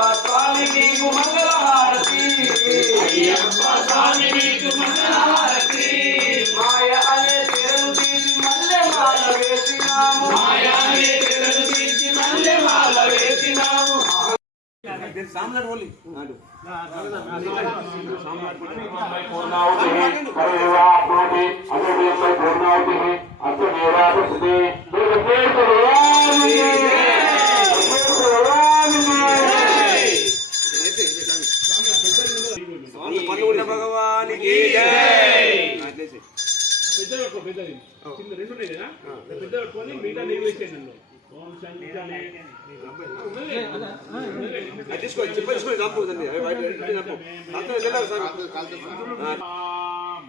అయ్యప్ప స్వామి నీకు మంగళహారతి. అయ్యప్ప స్వామి నీకు మంగళహారతి. మాయ అనే తెరను తీసి మల్లె మాల వేసినాము. మాయ అనే తెరను తీసి మల్లె మాల వేసినాము. పూర్ణావతి పరివాప్నోతి అసమేపై పూర్ణావతి అసమేవాపస్తే దేవకేశ్వరాని భగవానికి తీసుకో చెప్ప తీసుకో చంపు చంపు అంతా వెళ్ళారు సార్ ఆమ్.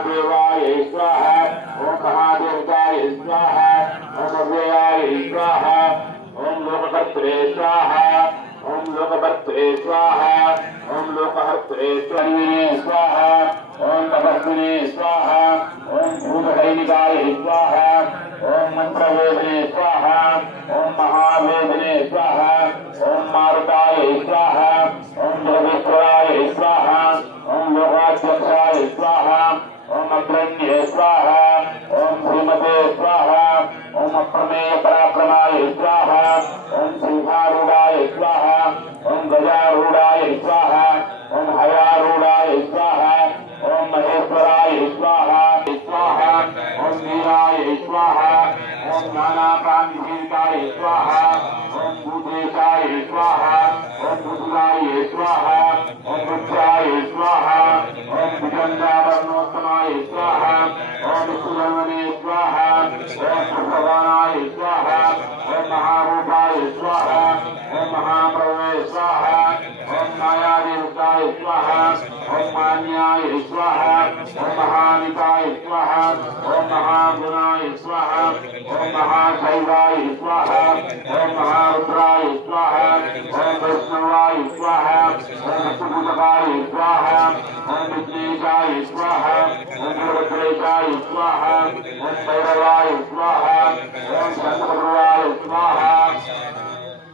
महादेवाय स्वाहा ओम महादेवताय स्वाहा ओम अव्ययाय ओम लोकभर्त्रे स्वाहा ओम लोकभर्त्रे स्वाहा ओम महावेदने स्वाहा ओम मारुताय स्वाहा ओम जगदीश्वराय स्वाहा ओम लोकाध्यक्षाय स्वाहा ओम स्वाहा ओम श्रीमते स्वाहा ओम अप्रमेय पराक्रमाय स्वाहा ओम सिंहारूढ़ाय स्वाहा ओम गजारूढ़ाय स्वाहा ओम हयारूढ़ाय स्वाहा ओम महेश्वराय स्वाहा स्वाहा ओम स्वाहा ओम स्वाहा ओम भूतेशाय स्वाहा ओम भुजगाय स्वाहा శైవాయ స్వాహ ఓం మహారుద్రాయ స్వాహ ఓం వైష్ణవాయ స్వాహ ఓం అష్టభూతకాయ స్వాహ ఓం విఘ్నేశాయ స్వాహ ఓం స్వాహ ఓం భైరవాయ స్వాహ ఓం చంద్రభద్రవాయ స్వాహ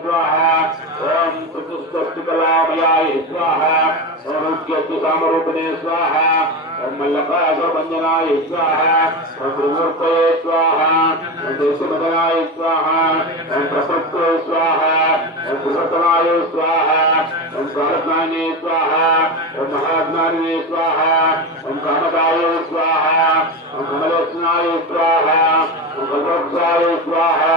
स्वाहा ओम चतुष्टकलामयाय स्वाहा ओम उद्यत्सामरूपिणे स्वाहा ओम मल्लकासुरभञ्जनाय स्वाहा ओम त्रिमूर्तये स्वाहा ओम देशमदनाय स्वाहा ओम प्रसक्तये स्वाहा ओम सुसतनाय स्वाहा ओम कारज्ञाने स्वाहा ओम महाज्ञानिने स्वाहा ओम कामदाय स्वाहा ओम कमलोचनाय स्वाहा ओम कल्पवृक्षाय स्वाहा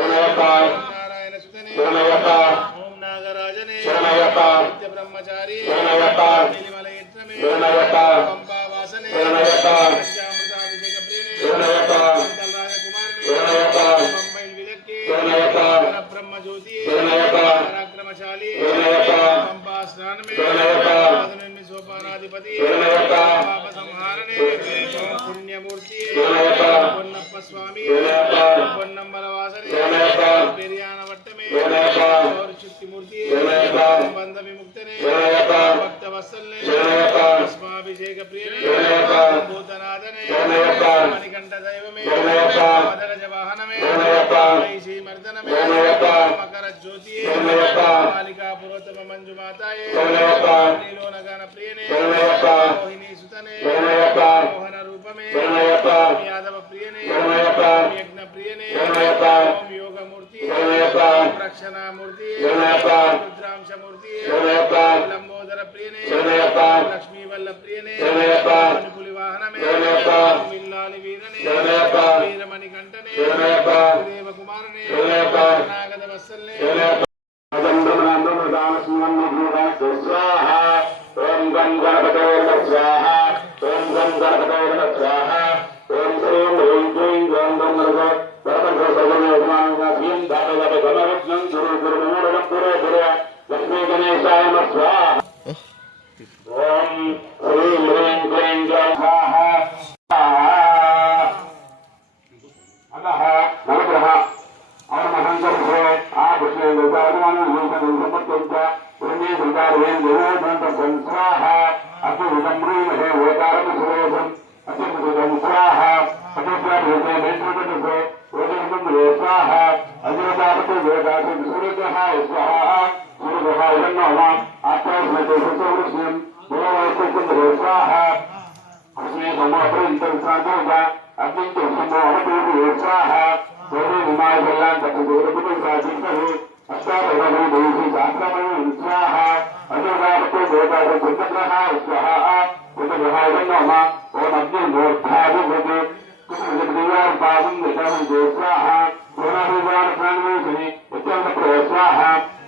ओम यादव प्रियने ओम यज्ञ प्रियने ओम योग मूर्ति ओम रक्षणा मूर्ति ओम रुद्रांश मूर्ति ओम लंबोदर प्रियने ओम लक्ष्मी वल्ल प्रियने ओम पुलिवाहनमे ओम विल्लाल वीरने ओम वीरमणि कंठने देव कुमारने ओम नागद वत्सलने स्वाहा ओम स्वाहा ओम गण गणपतये स्वाहा गणेशाय Muhammad Muhammad atas negosiasi Muslim bahwa itu berusaha Akhirnya semua perintah sana juga Akhirnya itu semua orang berusaha Jadi rumah jalan tak boleh berusaha Jika itu अच्छा भगवान ने बोली थी जाता मैं उत्साह अनुराग को देवता को चिंतन रहा उत्साह तो व्यवहार बना हुआ और अपने मूर्खा भी होते कुछ निर्दीवार बाबू नेता में जोत्साह कोना भी बार प्राण में सुनी उत्तर उत्साह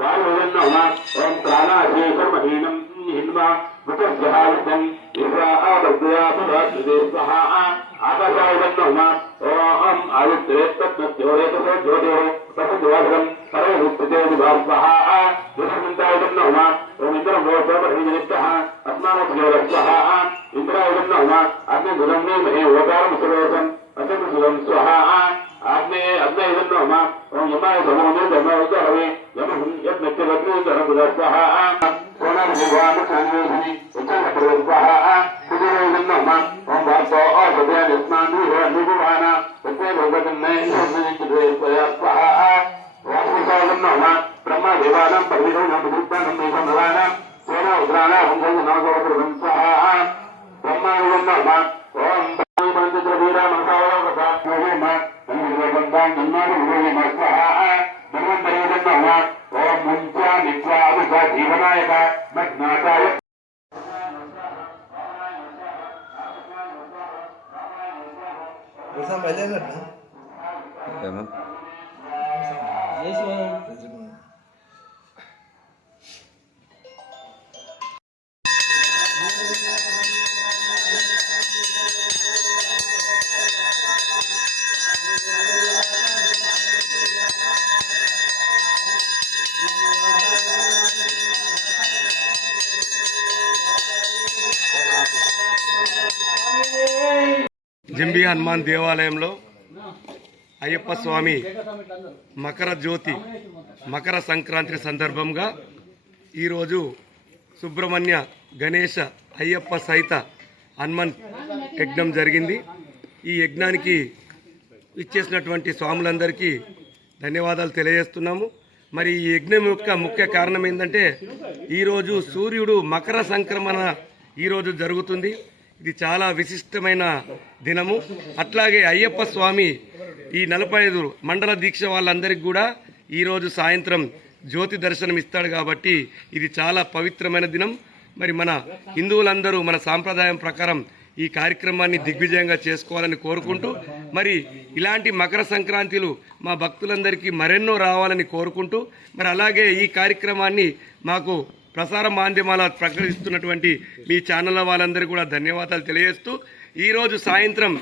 वायुर्नम ओम प्राणाशेषमहीनम हिन्वा मृतस्यायुधम निर्वाहावद्यापवासुदेवः आकाशायुधन्नम ओम आयुत्रेत्तद्योरेतसो ज्योतिः तपसुवासम् सर्वभूततेजवास्वः दुष्मन्तायुधन्नम ओम इन्द्रमोचोपरिनिमित्तः अस्मानोपयोगस्वः इन्द्रायुधन्नम अग्निगुरं मे महे ओकारमुसुरोषम् असमसुरं स्वः స్వః ఇంద్రాయుధం నమ అగ్ని గుణం మే మహే ఓకారం సురేశం ఆగ్నే అగ్నేయుధం యమాయ సమోమే ధర్మోదహవే యమహం యజ్ఞత్యవగ్నే ధర్మబుధస్వః భగవాన్ ఓం భార్గవ నిభువాన బ్రహ్మ దేవానం హంగం ಭಾವನಾಯಕ ಮತ್ತು ನಾಟಾಯ ಪ್ರಸಾದ್ ಬೈಲೇನ ಜೈ ಶಿವ జంబి హనుమాన్ దేవాలయంలో అయ్యప్ప స్వామి మకర జ్యోతి మకర సంక్రాంతి సందర్భంగా ఈరోజు సుబ్రహ్మణ్య గణేష అయ్యప్ప సహిత హనుమాన్ యజ్ఞం జరిగింది. ఈ యజ్ఞానికి ఇచ్చేసినటువంటి స్వాములందరికీ ధన్యవాదాలు తెలియజేస్తున్నాము. మరి ఈ యజ్ఞం యొక్క ముఖ్య కారణం ఏంటంటే ఈరోజు సూర్యుడు మకర సంక్రమణ ఈరోజు జరుగుతుంది. ఇది చాలా విశిష్టమైన దినము. అట్లాగే అయ్యప్ప స్వామి ఈ నలభై ఐదు మండల దీక్ష వాళ్ళందరికీ కూడా ఈరోజు సాయంత్రం జ్యోతి దర్శనం ఇస్తాడు కాబట్టి ఇది చాలా పవిత్రమైన దినం. మరి మన హిందువులందరూ మన సాంప్రదాయం ప్రకారం ఈ కార్యక్రమాన్ని దిగ్విజయంగా చేసుకోవాలని కోరుకుంటూ మరి ఇలాంటి మకర సంక్రాంతిలు మా భక్తులందరికీ మరెన్నో రావాలని కోరుకుంటూ మరి అలాగే ఈ కార్యక్రమాన్ని మాకు ప్రసార మాధ్యమాల ప్రకటిస్తున్నటువంటి మీ ఛానళ్ళ వాళ్ళందరికీ కూడా ధన్యవాదాలు తెలియజేస్తూ ఈరోజు సాయంత్రం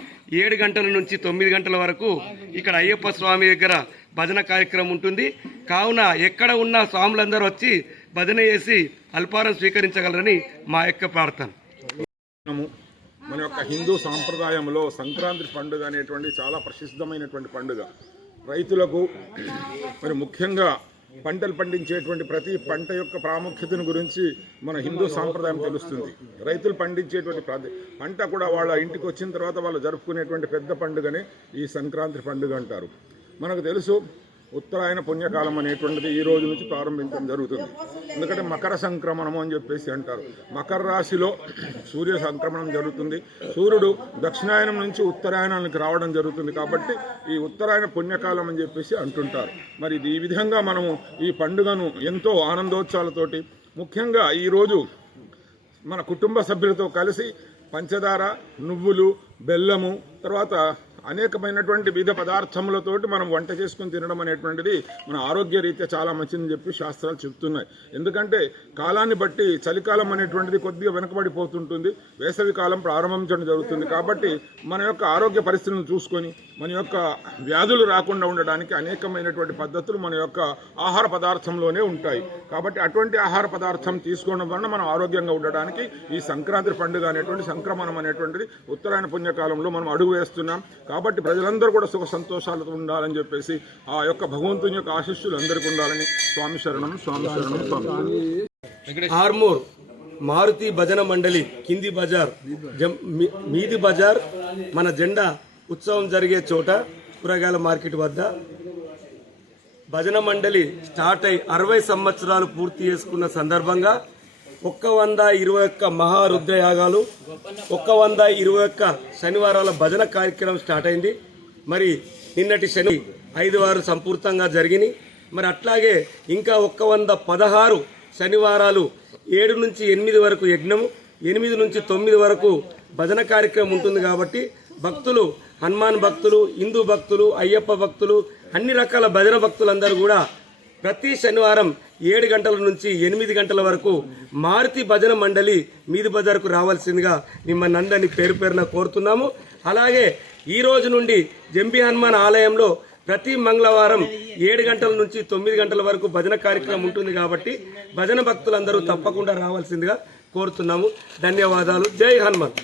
ఏడు గంటల నుంచి తొమ్మిది గంటల వరకు ఇక్కడ అయ్యప్ప స్వామి దగ్గర భజన కార్యక్రమం ఉంటుంది. కావున ఎక్కడ ఉన్న స్వాములందరూ వచ్చి భజన చేసి అల్పారం స్వీకరించగలరని మా యొక్క ప్రార్థన. మన యొక్క హిందూ సాంప్రదాయంలో సంక్రాంతి పండుగ అనేటువంటి చాలా ప్రసిద్ధమైనటువంటి పండుగ. రైతులకు మరి ముఖ్యంగా పంటలు పండించేటువంటి ప్రతి పంట యొక్క ప్రాముఖ్యతను గురించి మన హిందూ సాంప్రదాయం తెలుస్తుంది. రైతులు పండించేటువంటి పంట కూడా వాళ్ళ ఇంటికి వచ్చిన తర్వాత వాళ్ళు జరుపుకునేటువంటి పెద్ద పండుగనే ఈ సంక్రాంతి పండుగ అంటారు. మనకు తెలుసు ఉత్తరాయణ పుణ్యకాలం అనేటువంటిది ఈ రోజు నుంచి ప్రారంభించడం జరుగుతుంది. ఎందుకంటే మకర సంక్రమణము అని చెప్పేసి అంటారు. మకర రాశిలో సూర్య సంక్రమణం జరుగుతుంది. సూర్యుడు దక్షిణాయనం నుంచి ఉత్తరాయణానికి రావడం జరుగుతుంది కాబట్టి ఈ ఉత్తరాయణ పుణ్యకాలం అని చెప్పేసి అంటుంటారు. మరి ఇది ఈ విధంగా మనము ఈ పండుగను ఎంతో ఆనందోత్సవాలతోటి ముఖ్యంగా ఈరోజు మన కుటుంబ సభ్యులతో కలిసి పంచదార నువ్వులు బెల్లము తర్వాత అనేకమైనటువంటి వివిధ పదార్థములతోటి మనం వంట చేసుకుని తినడం అనేటువంటిది మన ఆరోగ్య రీత్యా చాలా మంచిదని చెప్పి శాస్త్రాలు చెప్తున్నాయి. ఎందుకంటే కాలాన్ని బట్టి చలికాలం అనేటువంటిది కొద్దిగా వెనకబడిపోతుంటుంది. వేసవి కాలం ప్రారంభించడం జరుగుతుంది. కాబట్టి మన యొక్క ఆరోగ్య పరిస్థితులను చూసుకొని మన యొక్క వ్యాధులు రాకుండా ఉండడానికి అనేకమైనటువంటి పద్ధతులు మన యొక్క ఆహార పదార్థంలోనే ఉంటాయి. కాబట్టి అటువంటి ఆహార పదార్థం తీసుకోవడం వలన మనం ఆరోగ్యంగా ఉండడానికి ఈ సంక్రాంతి పండుగ అనేటువంటి సంక్రమణం అనేటువంటిది ఉత్తరాయణ పుణ్యకాలంలో మనం అడుగు వేస్తున్నాం. కాబట్టి ప్రజలందరూ కూడా సుఖ సంతోషాలతో ఉండాలని చెప్పేసి ఆ యొక్క భగవంతుని యొక్క ఆశీస్సులు అందరికీ ఉండాలని స్వామి శరణం స్వామి శరణం స్వామి ఆర్మూర్ మారుతి భజన మండలి కింది బజార్ జం- మీది బజార్ మన జెండా ఉత్సవం జరిగే చోట కూరగాయల మార్కెట్ వద్ద. భజన మండలి స్టార్ట్ అయి అరవై సంవత్సరాలు పూర్తి చేసుకున్న సందర్భంగా ఒక్క వంద ఇరవై ఒక్క మహారుద్రయాగాలు ఒక్క వంద ఇరవై ఒక్క శనివారాల భజన కార్యక్రమం స్టార్ట్ అయింది. మరి నిన్నటి శని ఐదు వారు సంపూర్తంగా జరిగినాయి. మరి అట్లాగే ఇంకా ఒక్క వంద పదహారు శనివారాలు ఏడు నుంచి ఎనిమిది వరకు యజ్ఞము ఎనిమిది నుంచి తొమ్మిది వరకు భజన కార్యక్రమం ఉంటుంది కాబట్టి భక్తులు హనుమాన్ భక్తులు హిందూ భక్తులు అయ్యప్ప భక్తులు అన్ని రకాల భజన భక్తులందరూ కూడా ప్రతి శనివారం ఏడు గంటల నుంచి ఎనిమిది గంటల వరకు మారుతి భజన మండలి మీది బజార్కు రావాల్సిందిగా మిమ్మల్ని అందరినీ పేరు పేరున కోరుతున్నాము. అలాగే ఈ రోజు నుండి జంబి హనుమాన్ ఆలయంలో ప్రతి మంగళవారం ఏడు గంటల నుంచి తొమ్మిది గంటల వరకు భజన కార్యక్రమం ఉంటుంది కాబట్టి భజన భక్తులందరూ తప్పకుండా రావాల్సిందిగా కోరుతున్నాము. ధన్యవాదాలు. జై హనుమాన్.